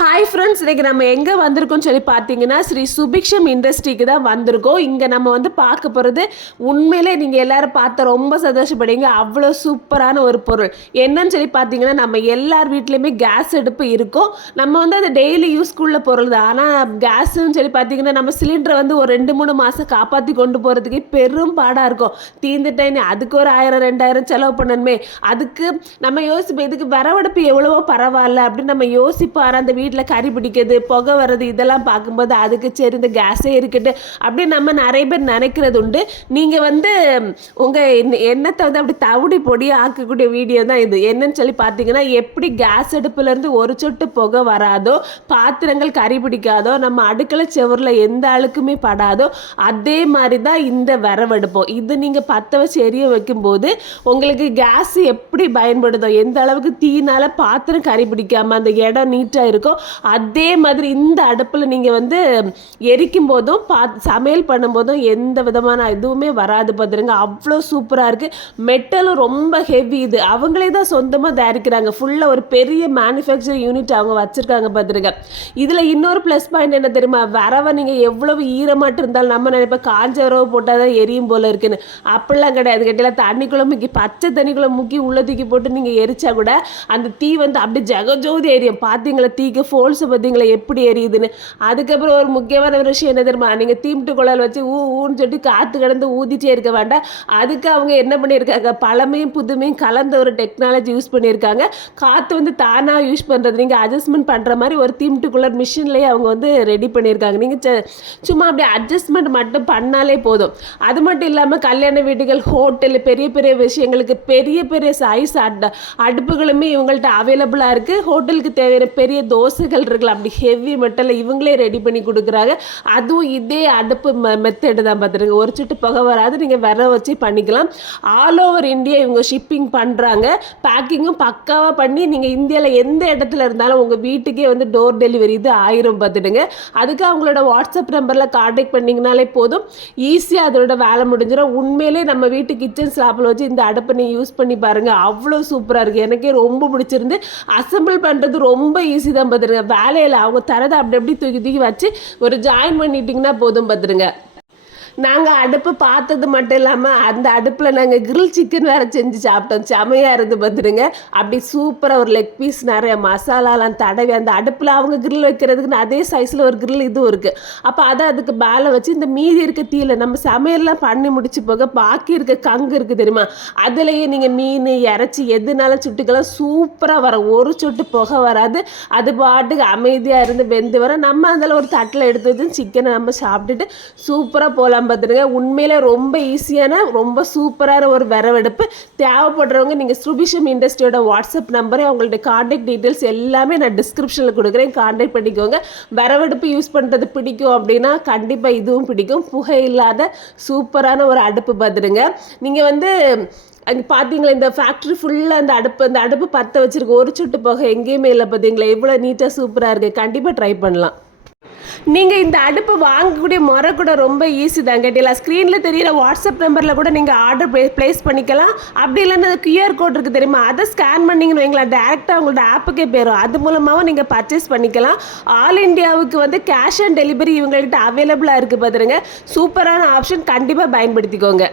Hi friends இன்றைக்கி நம்ம எங்கே வந்திருக்கோம்னு சொல்லி பார்த்தீங்கன்னா ஸ்ரீ சுபிக்ஷம் இண்டஸ்ட்ரிக்கு தான் வந்திருக்கோம். இங்கே நம்ம வந்து பார்க்க போகிறது உண்மையிலே நீங்கள் எல்லோரும் பார்த்த ரொம்ப சந்தோஷப்படுவீங்க. அவ்வளோ சூப்பரான ஒரு பொருள். என்னன்னு சொல்லி பார்த்தீங்கன்னா நம்ம எல்லார் வீட்லேயுமே கேஸ் அடுப்பு இருக்கும். நம்ம வந்து அது டெய்லி யூஸ்க்குள்ள பொருள் தான் ஆனால் கேஸுன்னு சொல்லி பார்த்தீங்கன்னா நம்ம சிலிண்டரை வந்து ஒரு ரெண்டு மூணு மாதம் காப்பாற்றி கொண்டு போகிறதுக்கு பெரும் பாடாக இருக்கும். தீந்துட்டேன்னு அதுக்கு ஒரு ஆயிரம் ரெண்டாயிரம் செலவு பண்ணணுமே. அதுக்கு நம்ம யோசிப்போம் இதுக்கு வரவடுப்பு எவ்வளவோ பரவாயில்ல அப்படின்னு நம்ம யோசிப்பார். அந்த வீட்டில் கறி பிடிக்கிறது புகை வர்றது இதெல்லாம் பார்க்கும்போது அதுக்கு சரி இந்த கேஸே இருக்கட்டு அப்படி நம்ம நிறைய பேர் நினைக்கிறது உண்டு. நீங்கள் வந்து உங்கள் எண்ணத்தை வந்து அப்படி தவிடி பொடியாக ஆக்கக்கூடிய வீடியோ தான் இது. என்னன்னு சொல்லி பார்த்தீங்கன்னா எப்படி கேஸ் அடுப்புலேருந்து ஒரு சொட்டு புகை வராதோ பாத்திரங்கள் கறி பிடிக்காதோ நம்ம அடுக்களை செவரில் எந்த அழுக்குமே படாதோ அதே மாதிரி தான் இந்த வரவெடுப்போம். இது நீங்கள் பற்ற வச்சு எரிய வைக்கும்போது உங்களுக்கு கேஸ் எப்படி பயன்படுதோ எந்த அளவுக்கு தீனால் பாத்திரம் கறி பிடிக்காமல் அந்த இடம் நீட்டாக இருக்கும் அதே மாதிரி இந்த அடுப்பில் நீங்கள் வந்து எரிக்கும் போதும் பா சமையல் பண்ணும்போதும் எந்த விதமான இதுவுமே வராது பார்த்துருங்க அவ்வளோ சூப்பராக இருக்குது மெட்டலும் ரொம்ப ஹெவி இது. அவங்களே தான் சொந்தமாக தயாரிக்கிறாங்க. ஃபுல்லாக ஒரு பெரிய மேனுஃபேக்சர் யூனிட் அவங்க வச்சுருக்காங்க பார்த்துருங்க இதில் இன்னொரு ப்ளஸ் பாயிண்ட் என்ன தெரியுமா? வரவை நீங்கள் எவ்வளவு ஈரமாட்டு இருந்தாலும் நம்ம நினைப்போம் காஞ்ச வரவு போட்டால் தான் எரியும் போல இருக்குன்னு. அப்படிலாம் கிடையாது. கேட்டால் தண்ணிக்குள்ள முக்கி பச்சை தண்ணிக்குள்ள முக்கி உள்ள தூக்கி போட்டு நீங்கள் எரிச்சா கூட அந்த தீ வந்து அப்படியே ஜெகஜோதி எரியும். பார்த்தீங்களா தீக்கு ஃபோல்ஸை பார்த்தீங்களா? எப்படி எரியுதுன்னு? அதுக்கப்புறம் ஒரு முக்கியமான ஒரு விஷயம் என்ன தெரியுமா? நீங்கள் தீம்ட்டு குழல் வச்சு ஊ ஊன்னு சொல்லிட்டு காற்று கடந்து ஊதிட்டே இருக்க வேண்டாம். அதுக்கு அவங்க என்ன பண்ணியிருக்காங்க? பழமையும் புதுமையும் கலந்த ஒரு டெக்னாலஜி யூஸ் பண்ணியிருக்காங்க. காற்று வந்து தானாக யூஸ் பண்ணுறது நீங்கள் அட்ஜஸ்ட்மெண்ட் பண்ணுற மாதிரி ஒரு தீம்ட்டு குலர் மிஷின்லேயே அவங்க வந்து ரெடி பண்ணியிருக்காங்க. நீங்கள் சும்மா அப்படியே அட்ஜஸ்ட்மெண்ட் மட்டும் பண்ணாலே போதும். அது மட்டும் இல்லாமல் கல்யாண வீடுகள் ஹோட்டல் பெரிய பெரிய விஷயங்களுக்கு பெரிய பெரிய சைஸ் அட் அடுப்புகளுமே இவங்கள்ட்ட அவைலபிளாக இருக்குது ஹோட்டலுக்கு தேவையான பெரிய தோசைகள் இருக்குல்ல அப்படி ஹெவி மெட்டலில் இவங்களே ரெடி பண்ணி கொடுக்குறாங்க. அதுவும் இதே அடுப்பு மெத்தடு தான் பார்த்துருங்க. ஒரு சிட்டு புகை வராது நீங்கள் விர வச்சு பண்ணிக்கலாம். ஆல் ஓவர் இந்தியா இவங்க ஷிப்பிங் பண்ணுறாங்க பேக்கிங்கும் பக்காவாக பண்ணி நீங்கள் இந்தியாவில் எந்த இடத்துல இருந்தாலும் உங்கள் வீட்டுக்கே வந்து டோர் டெலிவரி இது ஆயிரும் பார்த்துடுங்க. அதுக்கு அவங்களோட வாட்ஸ்அப் நம்பரில் காண்டாக்ட் பண்ணிங்கனாலே போதும். ஈஸியாக அதோட வேலை முடிஞ்சிடும் உண்மையிலே நம்ம வீட்டு கிச்சன் ஸ்லாப்பில் வச்சு இந்த அடுப்பை நீ யூஸ் பண்ணி பாருங்கள் அவ்வளோ சூப்பராக இருக்குது எனக்கே ரொம்ப பிடிச்சிருந்து. அசம்பிள் பண்ணுறது ரொம்ப ஈஸி தான் பார்த்துருங்க வேலையில் அவங்க தரதை அப்படி அப்படி தூக்கி தூக்கி வச்சு ஒரு ஜாயின் பண்ணிட்டீங்கன்னா போதும் பார்த்துருங்க நாங்கள் அடுப்பு பார்த்தது மட்டும் இல்லாமல் அந்த அடுப்பில் நாங்கள் கிரில் சிக்கன் வேறு செஞ்சு சாப்பிட்டோம். செமையாக இருந்து பார்த்துருங்க அப்படி சூப்பராக ஒரு லெக் பீஸ் நிறைய மசாலாலாம் தடவி அந்த அடுப்பில் அவங்க கிரில் வைக்கிறதுக்குன்னு அதே சைஸில் ஒரு கிரில் இதுவும் இருக்குது அப்போ அதை அதுக்கு மேலே வச்சு இந்த மீதி இருக்க தீயில் நம்ம சமையல்லாம் பண்ணி முடிச்சு போக பாக்கி இருக்க கங்கு இருக்குது தெரியுமா? அதுலேயே நீங்கள் மீன் இறச்சி எதுனாலும் சுட்டுக்கெல்லாம் சூப்பராக வர ஒரு சொட்டு புகை வராது. அது பாட்டுக்கு அமைதியாக இருந்து வெந்து வர நம்ம அதில் ஒரு தட்டில் எடுத்து வச்சு சிக்கனை நம்ம சாப்பிட்டுட்டு சூப்பராக போகலாம் பார்த்துருங்க உண்மையிலே ரொம்ப ஈஸியான ரொம்ப சூப்பரான ஒரு வரவெடுப்பு. தேவைப்படுறவங்க நீங்கள் சுபிஷம் இண்டஸ்ட்ரியோட வாட்ஸ்அப் நம்பரை அவங்கள்ட்ட காண்டாக்ட் டீட்டெயில்ஸ் எல்லாமே நான் டிஸ்கிரிப்ஷனில் கொடுக்குறேன். காண்டாக்ட் பண்ணிக்கோங்க. வரவெடுப்பு யூஸ் பண்ணுறது பிடிக்கும் அப்படின்னா கண்டிப்பாக இதுவும் பிடிக்கும். புகை இல்லாத சூப்பரான ஒரு அடுப்பு பார்த்துருங்க நீங்கள் வந்து அங்கே பார்த்தீங்களா இந்த ஃபேக்ட்ரி ஃபுல்லாக அந்த அடுப்பு அந்த அடுப்பு பற்ற வச்சுருக்கு ஒரு சுட்டு போக எங்கேயுமே இல்லை பார்த்தீங்களா எவ்வளோ நீட்டாக சூப்பராக இருக்குது கண்டிப்பாக ட்ரை பண்ணலாம். நீங்கள் இந்த அடுப்பு வாங்கக்கூடிய முறை கூட ரொம்ப ஈஸி தான் கேட்டீங்களா ஸ்க்ரீனில் தெரியிற வாட்ஸ்அப் நம்பரில் கூட நீங்கள் ஆர்டர் ப்ளே ப்ளேஸ் பண்ணிக்கலாம். அப்படி இல்லைன்னா கியூஆர் கோட் இருக்குது தெரியுமா? அதை ஸ்கேன் பண்ணிங்கன்னு வைங்களேன் டேரெக்டாக உங்களோட ஆப்புக்கே போயிடும் அது மூலமாகவும் நீங்கள் பர்ச்சேஸ் பண்ணிக்கலாம். ஆல் இண்டியாவுக்கு வந்து கேஷ் ஆன் டெலிவரி இவங்கள்கிட்ட அவைலபிளாக இருக்குது பார்த்துருங்க சூப்பரான ஆப்ஷன் கண்டிப்பாக பயன்படுத்திக்கோங்க.